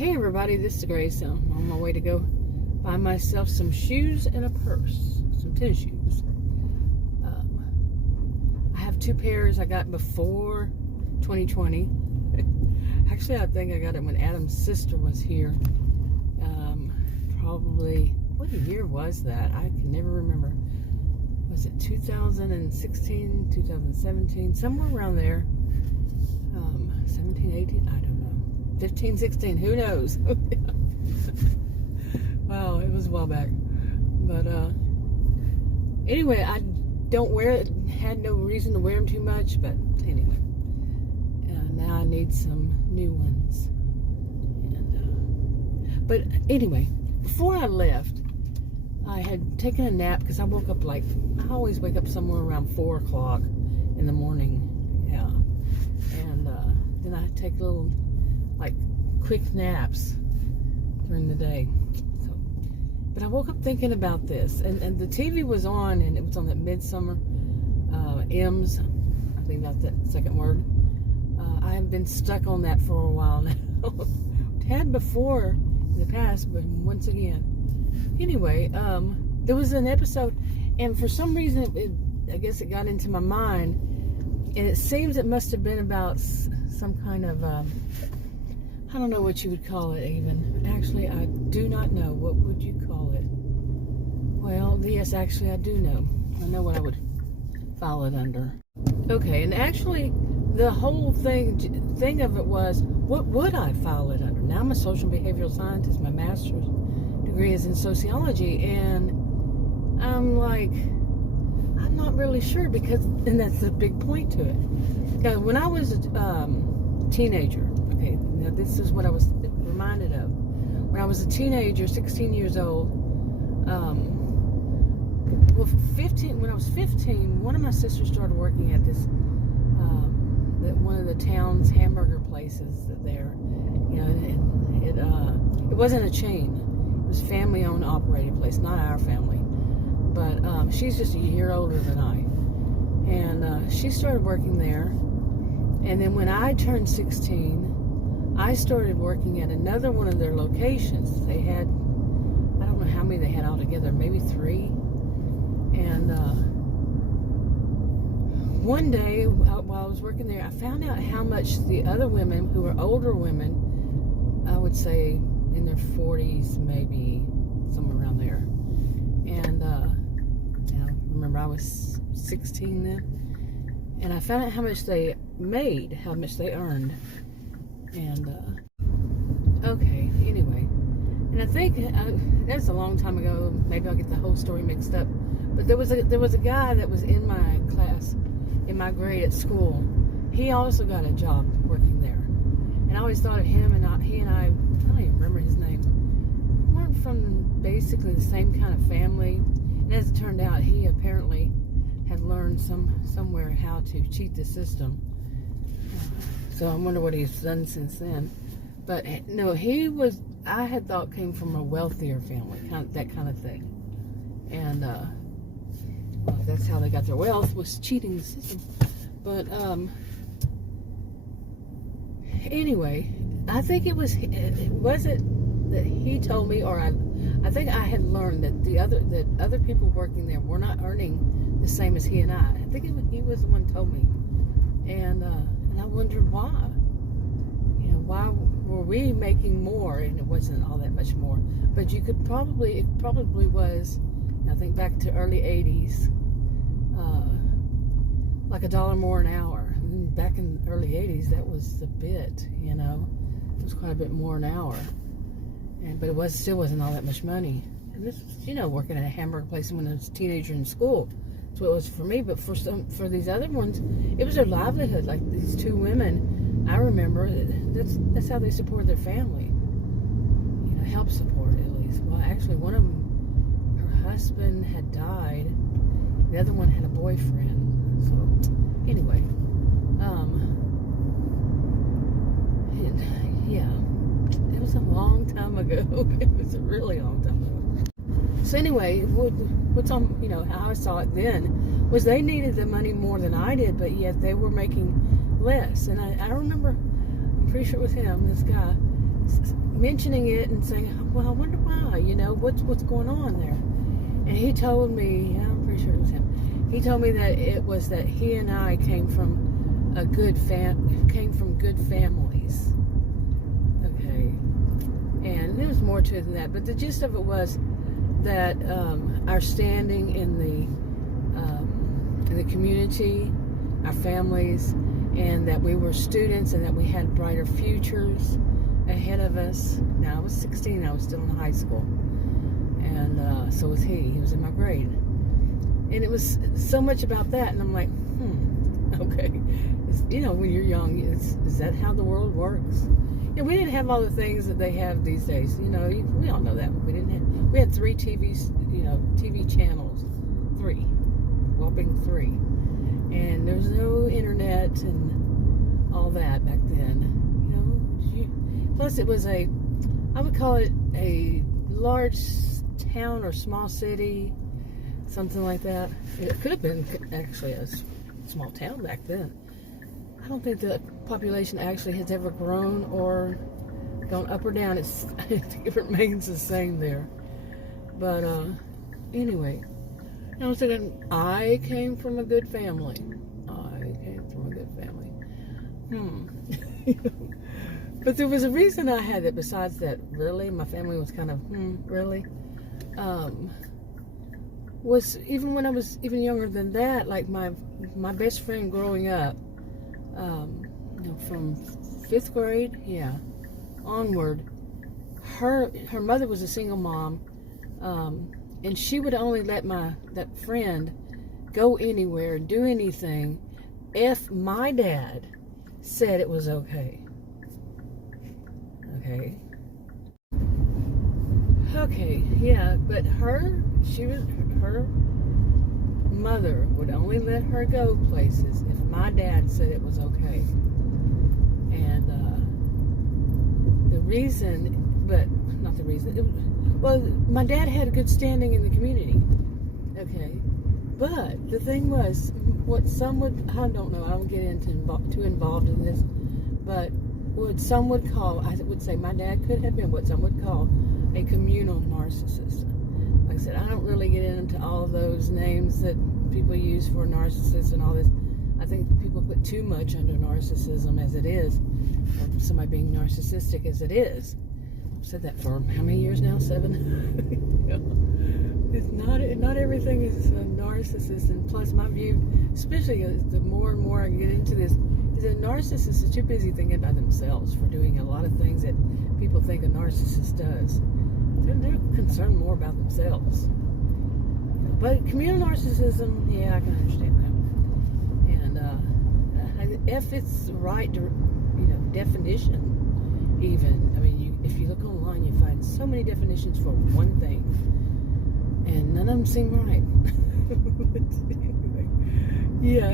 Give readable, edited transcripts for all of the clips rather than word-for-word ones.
Hey everybody, this is Grace. I'm on my way to go buy myself some shoes and a purse, some tennis shoes. I have two pairs I got before 2020. Actually, I think I got it when Adam's sister was here. Probably, what year was that? I can never remember. Was it 2016, 2017, somewhere around there? 17, 18, I don't know. 15, 16, who knows? Wow, it was a while back. But anyway, I don't wear it, had no reason to wear them too much, but anyway. Now I need some new ones. And, but anyway, before I left, I had taken a nap because I woke up I always wake up somewhere around 4 o'clock in the morning. Yeah. And then I take little, quick naps during the day. So, but I woke up thinking about this, and the TV was on, and it was on that Midsummer M's. I think that's that second word. I have been stuck on that for a while now. Had before in the past, but once again. Anyway, there was an episode, and for some reason, I guess it got into my mind, and it seems it must have been about some kind of, I don't know what you would call it even. Actually, I do not know. What would you call it? Well, yes, actually, I do know. I know what I would file it under. Okay, and actually, the whole thing of it was, what would I file it under? Now, I'm a social behavioral scientist. My master's degree is in sociology, and I'm not really sure and that's the big point to it. Now, when I was a teenager, okay, now this is what I was reminded of. When I was a teenager, 16 years old, when I was 15, one of my sisters started working at this, one of the town's hamburger places there, and it wasn't a chain. It was a family-owned, operated place, not our family. But she's just a year older than I. And she started working there. And then when I turned 16, I started working at another one of their locations. They had, I don't know how many they had altogether, maybe 3. And one day, while I was working there, I found out how much the other women, who were older women, I would say in their 40s, maybe somewhere around there. And remember, I was 16 then, and I found out how much they made, how much they earned. And okay, anyway, and I think that's a long time ago. Maybe I'll get the whole story mixed up. But there was a guy that was in my class, in my grade at school. He also got a job working there, and I always thought of him, and he and I don't even remember his name. We weren't from basically the same kind of family. And as it turned out, he apparently had learned somewhere how to cheat the system. So I wonder what he's done since then. But no, I had thought came from a wealthier family, that kind of thing. And well, that's how they got their wealth, was cheating the system. But anyway, I think it was it that he told me, or I think I had learned that other people working there were not earning the same as he and I. I think he was the one who told me, and I wondered why. Why were we making more and it wasn't all that much more? But it probably was. I think back to early 80s, like $1 more an hour. And back in the early 80s, that was a bit. It was quite a bit more an hour. But it still wasn't all that much money. And this was, working at a hamburger place when I was a teenager in school. That's what it was for me. But for these other ones, it was their livelihood. Like these two women, I remember that's how they support their family. Help support at least. Well, actually, one of them, her husband had died. The other one had a boyfriend. So anyway, yeah. It was a long time ago. It was a really long time ago. So anyway, what's on, how I saw it then was they needed the money more than I did, but yet they were making less. And I remember, I'm pretty sure it was him, this guy, mentioning it and saying, well, I wonder why, what's going on there. And he told me, I'm pretty sure it was him, he told me that it was that he and I came from good families. Okay. And there was more to it than that, but the gist of it was that our standing in the community, our families, and that we were students and that we had brighter futures ahead of us. Now, I was 16, I was still in high school, and so was he. He was in my grade. And it was so much about that, and I'm like, okay. When you're young, is that how the world works? We didn't have all the things that they have these days. We all know that. We had 3 TV channels, 3, whopping 3, and there's no internet and all that back then. Plus, it was I would call it a large town or small city, something like that. It could have been actually a small town back then. I don't think the population actually has ever grown or gone up or down. I think it remains the same there. But anyway, I was thinking, I came from a good family. But there was a reason I had it besides that, really. My family was kind of, really. Was even when I was even younger than that, like my best friend growing up, from 5th grade, onward, her mother was a single mom, and she would only let that friend go anywhere and do anything if my dad said it was okay. But her mother would only let her go places if my dad said it was okay. And my dad had a good standing in the community. Okay. But the thing was, what some would, I don't know, I don't get too involved in this, but what some would call, I would say my dad could have been what some would call a communal narcissist. Like I said, I don't really get into all of those names that people use for narcissists and all this. I think people put too much under narcissism as it is, or somebody being narcissistic as it is. I've said that for how many years now? 7? It's not everything is a narcissist, and plus my view, especially the more and more I get into this, is that narcissists are too busy thinking about themselves for doing a lot of things that people think a narcissist does. They're concerned more about themselves. But communal narcissism, I can understand that. And if it's the right, definition, even. I mean, if you look online, you find so many definitions for one thing, and none of them seem right.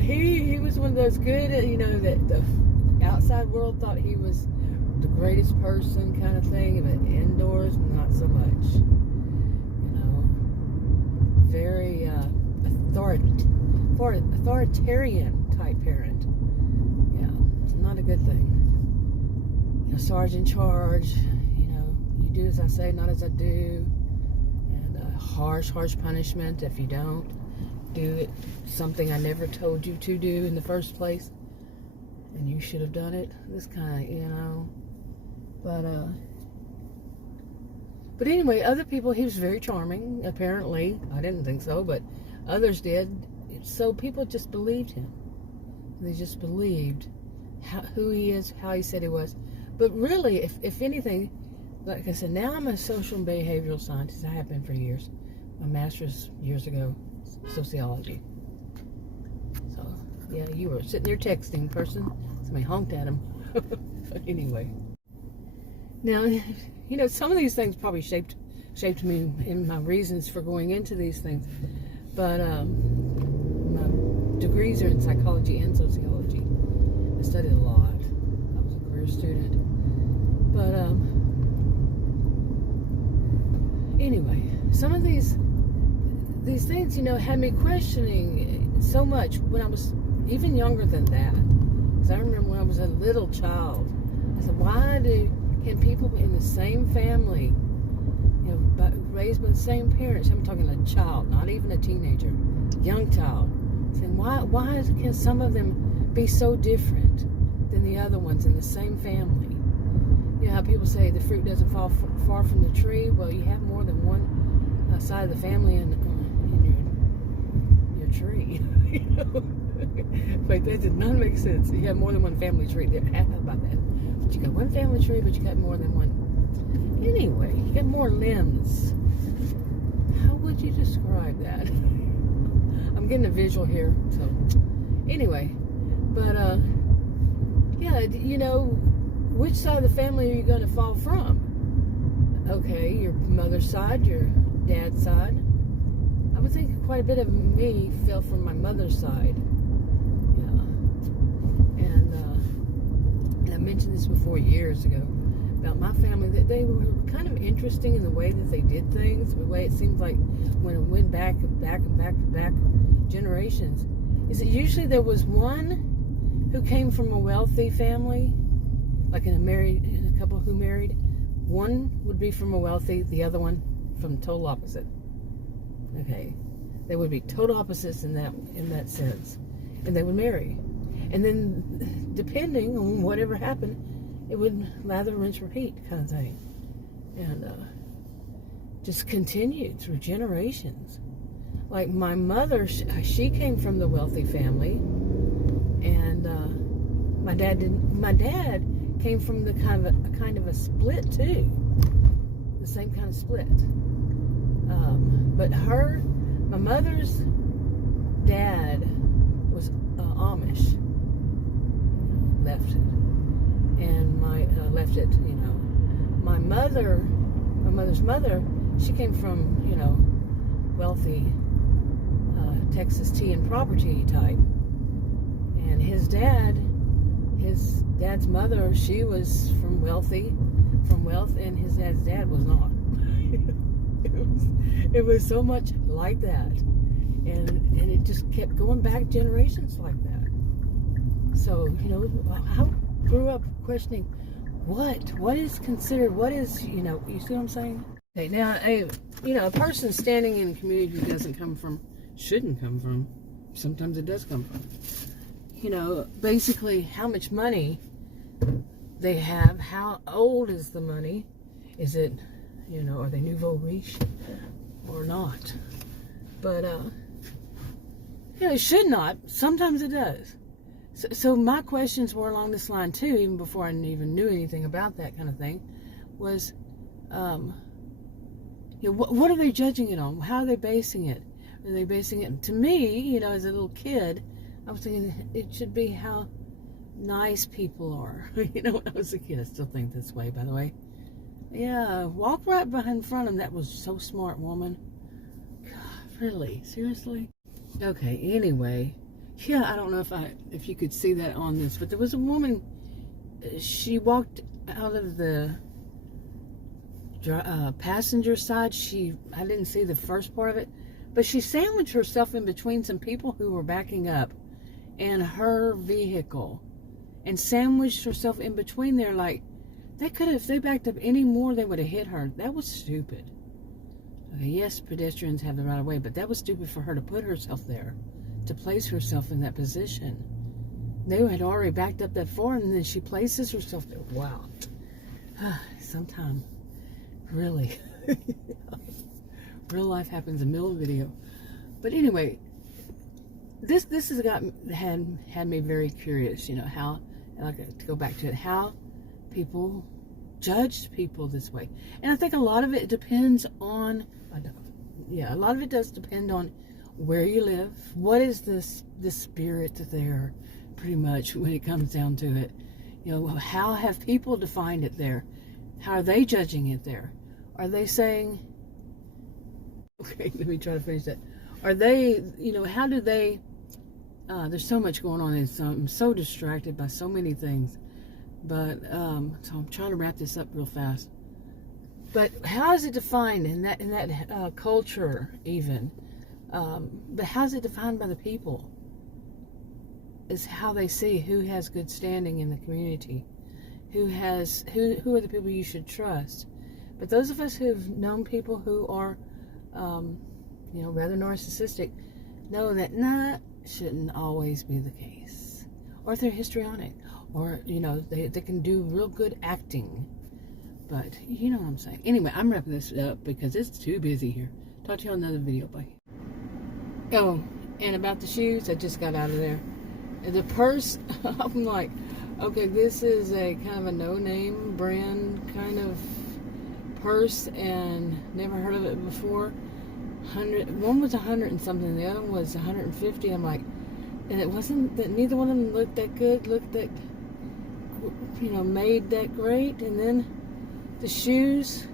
He was one of those good, that the outside world thought he was the greatest person kind of thing, but indoors, not so much. Very authoritarian type parent. It's not a good thing. Sarge in charge, you do as I say, not as I do. And harsh punishment if you don't do it, something I never told you to do in the first place, and you should have done it. This kind of, But anyway, other people, he was very charming, apparently. I didn't think so, but others did. So people just believed him. They just believed who he is, how he said he was. But really, if anything, like I said, now I'm a social and behavioral scientist. I have been for years. My master's years ago, sociology. So, you were sitting there texting person. Somebody honked at him. But anyway. Now, some of these things probably shaped me in my reasons for going into these things. But my degrees are in psychology and sociology. I studied a lot. I was a career student. But anyway, some of these things, had me questioning so much when I was even younger than that. Because I remember when I was a little child, I said, why do Can people in the same family, but raised by the same parents, I'm talking a child, not even a teenager, young child, saying can some of them be so different than the other ones in the same family? You know how people say the fruit doesn't fall far from the tree? Well, you have more than one side of the family in your tree. But that did not make sense. You have more than one family tree. How about that? But you got one family tree, but you got more than one. Anyway, you got more limbs. How would you describe that? I'm getting a visual here. So, anyway, but which side of the family are you going to fall from? Okay, your mother's side, your dad's side. I would think quite a bit of me fell from my mother's side. Yeah. And I mentioned this before years ago about my family, that they were kind of interesting in the way that they did things, the way it seems like when it went back generations, is that usually there was one who came from a wealthy family, like in a couple who married, one would be from a wealthy, the other one from total opposite. Okay, they would be total opposites in that sense, and they would marry, and then depending on whatever happened, it would lather, rinse, repeat kind of thing, and just continued through generations. Like my mother, she came from the wealthy family, and my dad didn't. My dad came from the kind of a split too, the same kind of split. But my mother's dad was Amish, left it, and left it. My mother's mother, she came from wealthy Texas tea and property type, and his dad's mother, she was from wealth, and his dad's dad was not. It was so much like that, and it just kept going back generations like that. So I grew up questioning what is considered, what is you see what I'm saying? Okay, now a person standing in a community who shouldn't come from, sometimes it does come from, basically how much money they have, how old is the money, is it, are they nouveau riche or not? But it should not. Sometimes it does. So my questions were along this line too, even before I even knew anything about that kind of thing, was what are they judging it on? How are they basing it? Are they basing it, to me, as a little kid, I was thinking it should be how nice people are. When I was a kid, I still think this way, by the way. Yeah, walk right behind in front of them. That was so smart, woman. God, really? Seriously? Okay, anyway. Yeah, I don't know if you could see that on this, but there was a woman, she walked out of the passenger side. I didn't see the first part of it, but she sandwiched herself in between some people who were backing up and her vehicle, and sandwiched herself in between there. Like, if they backed up any more, they would have hit her. That was stupid. Okay, yes, pedestrians have the right of way, but that was stupid for her to put herself there, to place herself in that position. They had already backed up that far, and then she places herself there. Wow. Sometimes, really, real life happens in the middle of the video. But anyway, this has had me very curious. How, like, to go back to it, how people judged people this way, and I think a lot of it depends on. A lot of it does depend on where you live. What is the spirit there, pretty much, when it comes down to it. How have people defined it there? How are they judging it there? Are they saying, okay, let me try to finish that. Are they, how do they, there's so much going on, and so I'm so distracted by so many things. But, so I'm trying to wrap this up real fast. But how is it defined in that culture even? But how's it defined by the people? Is how they see who has good standing in the community, who are the people you should trust. But those of us who've known people who are, rather narcissistic, know that shouldn't always be the case. Or if they're histrionic, or they can do real good acting. But you know what I'm saying. Anyway, I'm wrapping this up because it's too busy here. Talk to you on another video. Bye. Oh, and about the shoes, I just got out of there. The purse, I'm like, okay, this is a kind of a no-name brand kind of purse, and never heard of it before. One was 100 and something, the other one was 150. I'm like, and it wasn't that neither one of them looked that good, looked that, made that great. And then the shoes,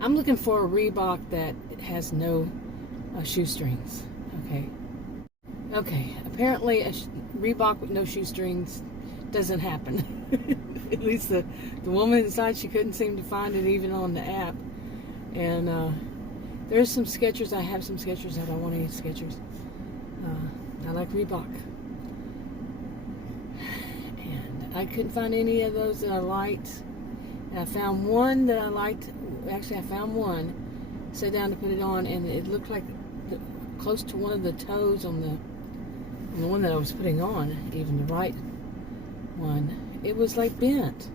I'm looking for a Reebok that has no shoestrings. Okay, apparently a Reebok with no shoestrings doesn't happen. At least the woman inside, she couldn't seem to find it even on the app. And there's some Skechers. I have some Skechers. I don't want any Skechers. I like Reebok. And I couldn't find any of those that I liked. And I found one that I liked. Actually, I found one. Sat down to put it on, and it looked like close to one of the toes on the one that I was putting on, even the right one. It was like bent.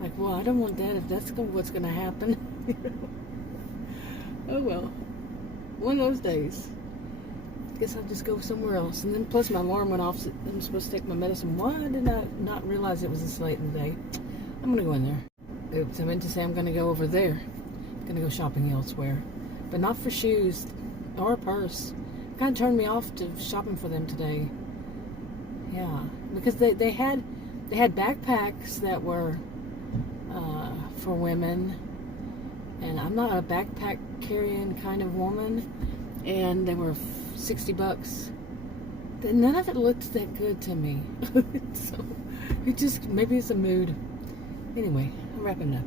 Like, well, I don't want that if that's what's going to happen. Oh well. One of those days. Guess I'll just go somewhere else. And then plus my alarm went off, so I'm supposed to take my medicine. Why did I not realize it was this late in the day? I'm going to go in there. Oops, I meant to say I'm going to go over there. I'm going to go shopping elsewhere. But not for shoes or a purse. Kind of turned me off to shopping for them today. Yeah, because they had backpacks that were for women, and I'm not a backpack carrying kind of woman, and they were $60. None of it looked that good to me. So maybe it's a mood. Anyway, I'm wrapping up.